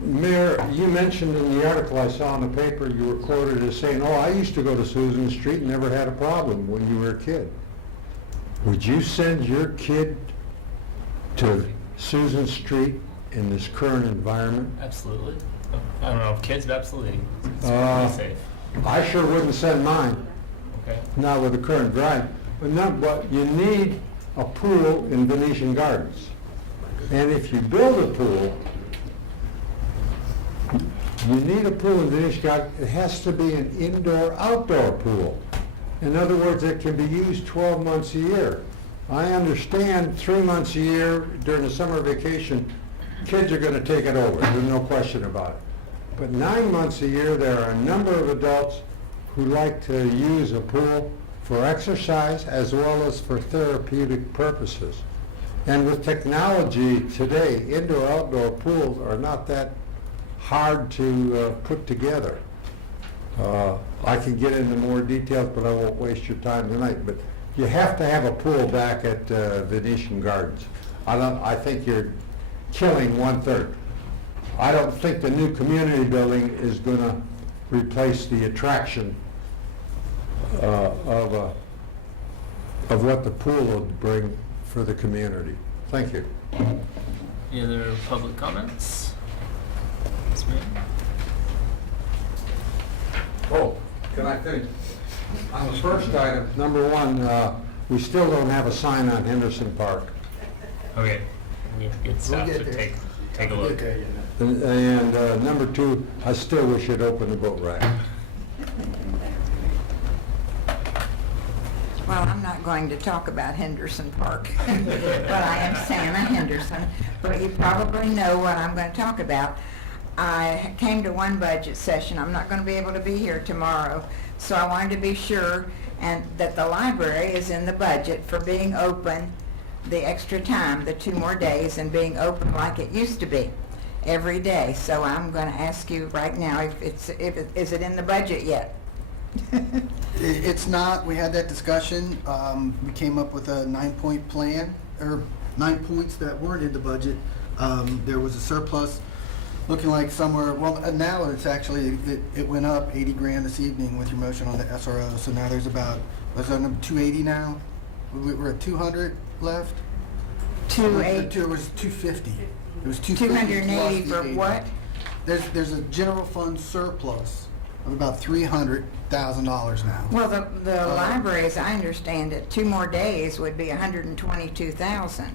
Mayor, you mentioned in the article I saw in the paper, you were quoted as saying, oh, I used to go to Susan Street and never had a problem when you were a kid. Would you send your kid to Susan Street in this current environment? Absolutely. I don't know if kids, but absolutely. It's Uh, pretty safe. I sure wouldn't send mine, Okay. not with the current drive. But you need a pool in Venetian Gardens. And if you build a pool, you need a pool in Venetian Gardens. It has to be an indoor-outdoor pool. In other words, it can be used 12 months a year. I understand 3 months a year during the summer vacation, kids are going to take it over. There's no question about it. But 9 months a year, there are a number of adults who like to use a pool for exercise as well as for therapeutic purposes. And with technology today, indoor-outdoor pools are not that hard to put together. I can get into more details, but I won't waste your time tonight. But you have to have a pool back at Venetian Gardens. I think you're killing 1/3. I don't think the new community building is going to replace the attraction of what the pool would bring for the community. Thank you. Any other public comments? Yes, ma'am. Oh, can I finish? On the first item, number 1, we still don't have a sign on Henderson Park. Okay. We have to get staff get to there. take a look. And number 2, I still wish you'd open the boat rack. Well, I'm not going to talk about Henderson Park, but I am Santa Henderson, but you probably know what I'm going to talk about. I came to one budget session. I'm not going to be able to be here tomorrow, so I wanted to be sure and that the library is in the budget for being open the extra time, the 2 more days, and being open like it used to be every day. So I'm going to ask you right now, is it in the budget yet? It's not. We had that discussion. We came up with a 9-point plan, or 9 points that weren't in the budget. There was a surplus looking like somewhere, well, now it's actually, it went up 80 grand this evening with your motion on the SRO. So now there's about, what's that number, 280 now? We're at 200 left? 280. It was 250. It was 250 280 plus for the 80. what? There's a general fund surplus of about $300,000 now. Well, the library, as I understand it, 2 more days would be $122,000.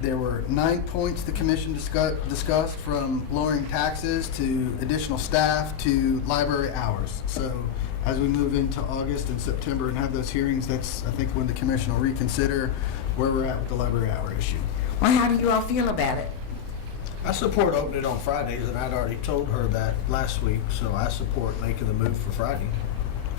There were 9 points the commission discussed, from lowering taxes to additional staff to library hours. So as we move into August and September and have those hearings, that's, I think, when the commission will reconsider where we're at with the library hour issue. Well, how do you all feel about it? I support opening it on Fridays, and I'd already told her that last week, so I support making the move for Friday.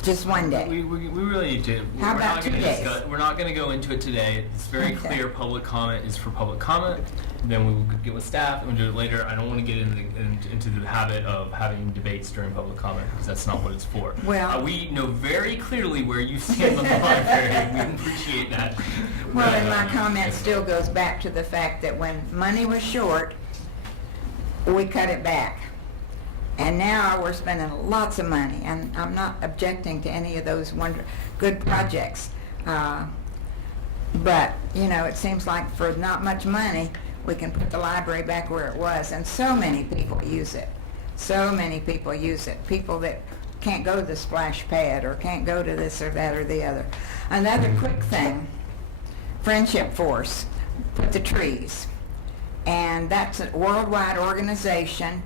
Just one day? We really need to. How we're about not gonna 2 days? We're not going to go into it today. It's very Okay. clear. Public comment is for public comment. Then we will get with staff and we'll do it later. I don't want to get into the habit of having debates during public comment because that's not what it's for. Well- we know very clearly where you stand on the library. We appreciate that. Well, and But, my comment still goes back to the fact that when money was short, we cut it back. And now we're spending lots of money, and I'm not objecting to any of those good projects. But, you know, it seems like for not much money, we can put the library back where it was, and so many people use it. So many people use it. People that can't go to the splash pad or can't go to this or that or the other. Another quick thing, Friendship Force, put the trees. And that's a worldwide organization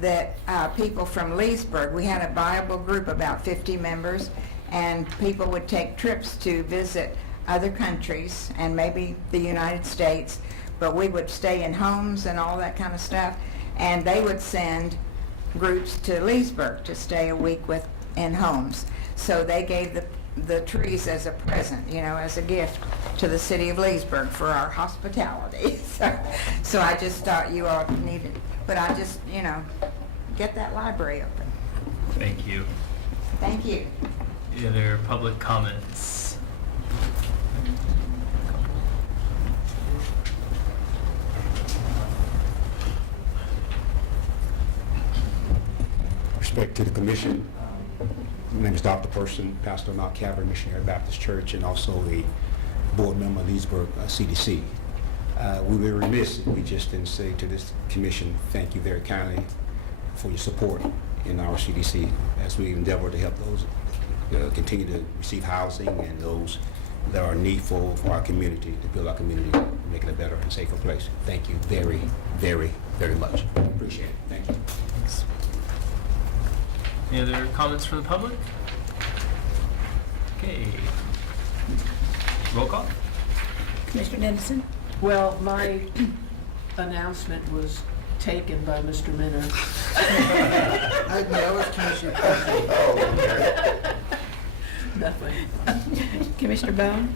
that people from Leesburg, we had a viable group, about 50 members, and people would take trips to visit other countries and maybe the United States, but we would stay in homes and all that kind of stuff, and they would send groups to Leesburg to stay a week in homes. So they gave the trees as a present, you know, as a gift to the city of Leesburg for our hospitality. So I just thought you all needed, but I just, you know, get that library open. Thank you. Thank you. Any other public comments? Respect to the commission. My name is Dr. Person, pastor of Mount Calvary Missionary Baptist Church, and also a board member of Leesburg CDC. We were remiss if we just didn't say to this commission, thank you very kindly for your support in our CDC as we endeavor to help those continue to receive housing and those that are needful for our community, to build our community, make it a better and safer place. Thank you very, very, very much. Appreciate it. Thank you. Any other comments from the public? Okay. Roll call. Commissioner Dennison? Well, my announcement was taken by Mr. Minner. I know it's Commissioner President. Nothing. Commissioner Bone?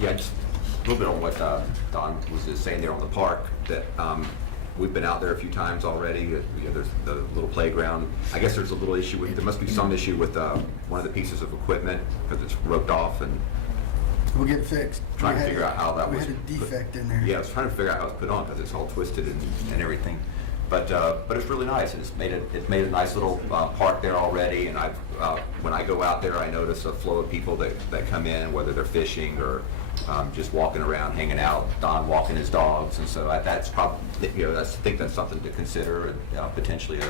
Yeah, just a little bit on what Don was just saying there on the park, that we've been out there a few times already. There's the little playground. I guess there's a little issue with, there must be some issue with one of the pieces of equipment because it's roped off, and We'll get it fixed. trying to figure out how that was. We had a defect in there. Yeah, I was trying to figure out how it's put on because it's all twisted and everything. But it's really nice, and it's made a nice little park there already. And I've when I go out there, I notice a flow of people that come in, whether they're fishing or just walking around, hanging out. Don walking his dogs, and so that's probably, you know, I think that's something to consider, and potentially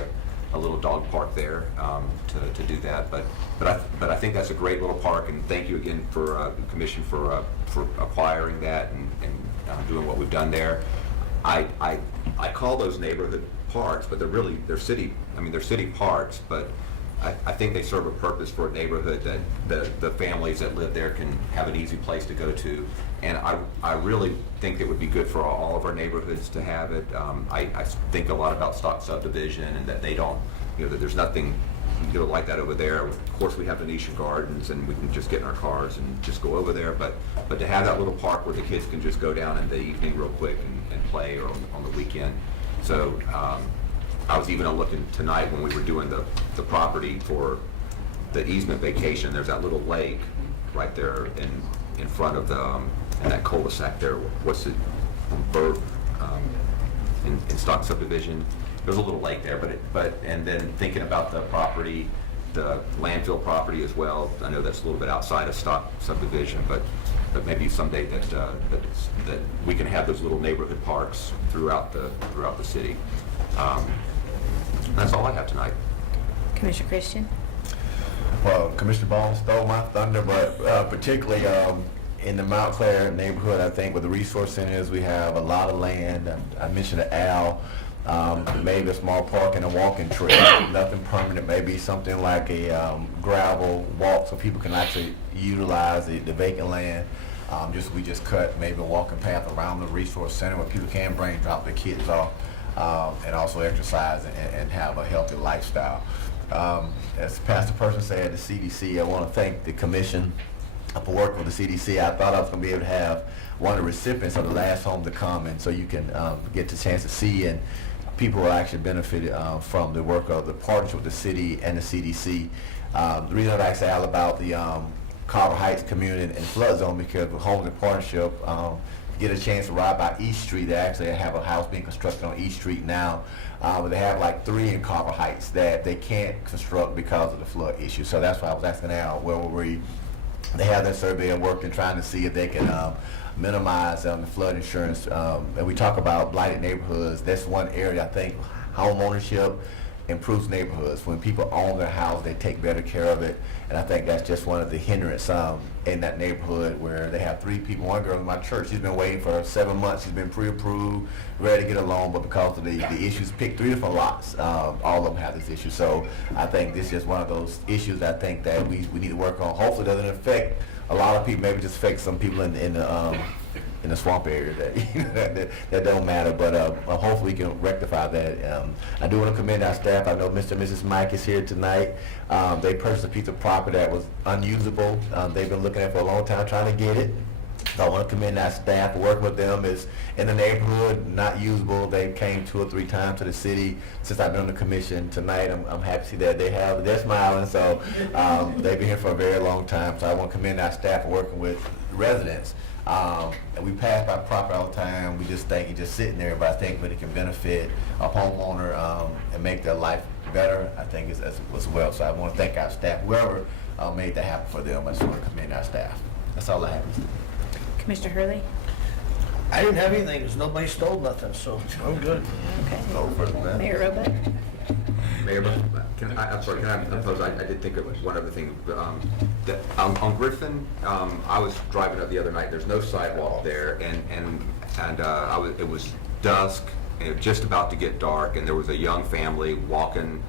a little dog park there to do that. But I think that's a great little park, and thank you again for the commission for acquiring that and doing what we've done there. I call those neighborhood parks, but they're city parks, but I think they serve a purpose for a neighborhood that the families that live there can have an easy place to go to. And I really think it would be good for all of our neighborhoods to have it. I think a lot about Stock Subdivision, and that they don't, you know, that there's nothing like that over there. Of course, we have Venetia Gardens, and we can just get in our cars and just go over there. But to have that little park where the kids can just go down in the evening real quick and play, or on the weekend. So I was even looking tonight when we were doing the property for the easement vacation. There's that little lake right there in front of in that cul-de-sac there. What's it? Bird in Stock Subdivision. There's a little lake there, and then thinking about the property, the landfill property as well. I know that's a little bit outside of Stock Subdivision, but maybe someday that we can have those little neighborhood parks throughout the city. That's all I have tonight. Commissioner Christian? Well, Commissioner Bone stole my thunder, but particularly in the Mount Clair neighborhood, I think with the resource centers, we have a lot of land. I mentioned the Al. maybe a small park and a walking trail, nothing permanent, maybe something like a gravel walk so people can actually utilize the vacant land. We just cut maybe a walking path around the resource center where people can drop their kids off, and also exercise and have a healthy lifestyle. As Pastor Person said, the CDC, I want to thank the commission for working with the CDC. I thought I was going to be able to have one of the recipients of the last home to come, and so you can get the chance to see, and people will actually benefit from the work of the partnership with the city and the CDC. The reason I asked Al about the Carver Heights community and flood zone, because with Homes in Partnership, get a chance to ride by East Street. They actually have a house being constructed on East Street now. But they have like 3 in Carver Heights that they can't construct because of the flood issue. So that's why I was asking Al, where were we? They have their survey and working, trying to see if they can minimize the flood insurance. And we talk about blighted neighborhoods. That's one area, I think, home ownership improves neighborhoods. When people own their house, they take better care of it. And I think that's just one of the hindrances in that neighborhood where they have 3 people. One girl in my church, she's been waiting for 7 months. She's been pre-approved, ready to get a loan, but because of the issues, picked 3 different lots. All of them have this issue. So I think this is just one of those issues I think that we need to work on. Hopefully it doesn't affect a lot of people, maybe just affect some people in the swamp area that don't matter, but hopefully we can rectify that. I do want to commend our staff. I know Mr. and Mrs. Mike is here tonight. They purchased a piece of property that was unusable. They've been looking at it for a long time, trying to get it. So I want to commend our staff. Working with them is in the neighborhood, not usable. They came 2 or 3 times to the city since I've been on the commission. Tonight, I'm happy to see that they're smiling. So they've been here for a very long time. So I want to commend our staff for working with residents. And we pass by property all the time. We just think it's just sitting there, but I think when it can benefit a homeowner and make their life better, I think it's as well. So I want to thank our staff, whoever made that happen for them. I just want to commend our staff. That's all I have. Commissioner Hurley? I didn't have anything, because nobody stole nothing, so I'm good. Okay. Mayor Robuck? Mayor, I'm sorry, can I impose, I did think of one other thing. That on Griffin, I was driving up the other night, there's no sidewalk there, and it was dusk, and it was just about to get dark, and there was a young family walking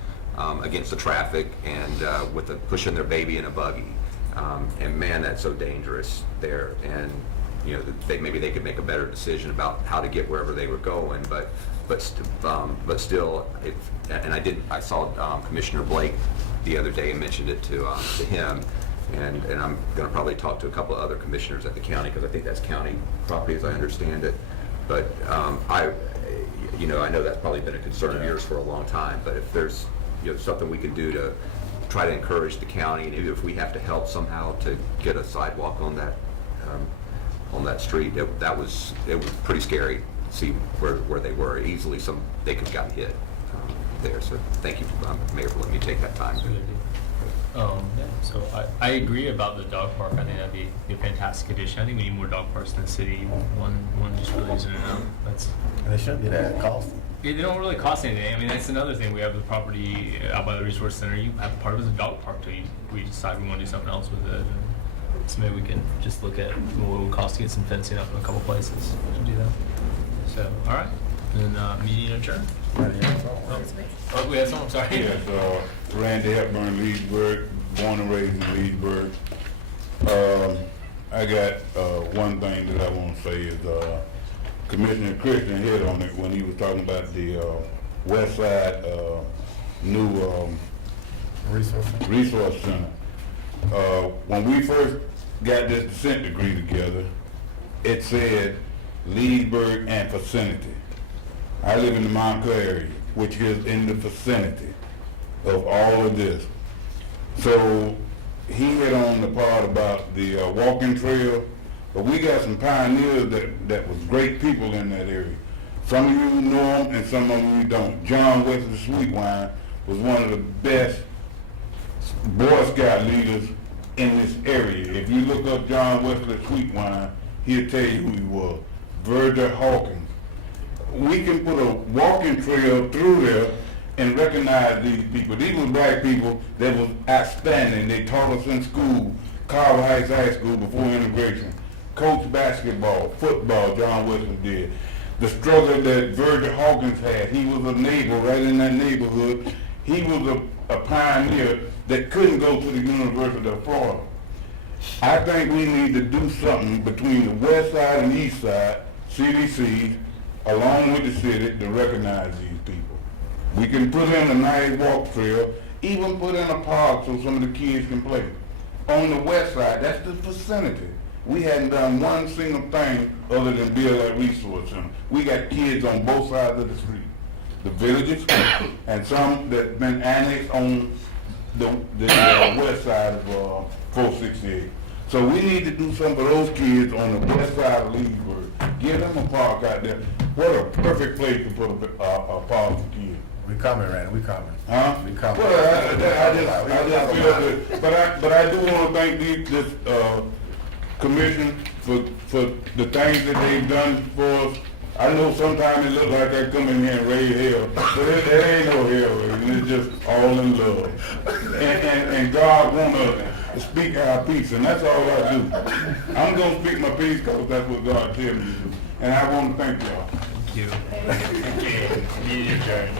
against the traffic and pushing their baby in a buggy. And man, that's so dangerous there. And you know, maybe they could make a better decision about how to get wherever they were going. But still, I saw Commissioner Blake the other day and mentioned it to him. And I'm going to probably talk to a couple of other commissioners at the county, because I think that's county property as I understand it. But I know that's probably been a concern of yours for a long time. But if there's something we can do to try to encourage the county, and even if we have to help somehow to get a sidewalk on that street, it was pretty scary to see where they were. Easily they could have gotten hit there. So thank you, Mayor, for letting me take that time. So I agree about the dog park. I think that'd be a fantastic addition. I think we need more dog parks in the city. One just really isn't enough. And they shouldn't be that costly. They don't really cost anything. I mean, that's another thing. We have the property out by the resource center. You have part of it is a dog park till we decide we want to do something else with it. So maybe we can just look at what it would cost to get some fencing up in a couple places to do that. So, all right. And then meeting adjourned. Oh, we have someone. Sorry. Yes, Randy Hepburn, Leesburg, born and raised in Leesburg. I got one thing that I want to say is Commissioner Christian hit on it when he was talking about the West Side new resource center. When we first got this consent decree together, it said Leesburg and vicinity. I live in the Montclair area, which is in the vicinity of all of this. So he hit on the part about the walking trail, but we got some pioneers that was great people in that area. Some of you know them and some of you don't. John Wesley Sweetwine was one of the best Boy Scout leaders in this area. If you look up John Wesley Sweetwine, he'll tell you who he was. Virgil Hawkins. We can put a walking trail through there and recognize these people. These were black people that was outstanding. They taught us in school, Carver Heights High School before integration. Coached basketball, football, John Wesley did. the struggle that Virgil Hawkins had. He was a neighbor right in that neighborhood. He was a pioneer that couldn't go to the University of Florida. I think we need to do something between the west side and east side, CDC, along with the city, to recognize these people. We can put in a nice walk trail, even put in a park so some of the kids can play. On the west side, that's the vicinity. We hadn't done one single thing other than build that resource center. We got kids on both sides of the street. The villages and some that been annexed on the west side of 468. So we need to do something for those kids on the west side of Leesburg. Give them a park out there. What a perfect place to put a park for kids. We coming, Randy, we coming. Huh? We coming. Well, I just feel that, but I do want to thank this commission for the things that they've done for us. I know sometimes it looks like I come in here and raise hell, but it ain't no hell, it's just all in love. And God wants us to speak our peace, and that's all I do. I'm going to speak my peace because that's what God tells me to do. And I want to thank y'all. Thank you. Thank you. Meeting adjourned.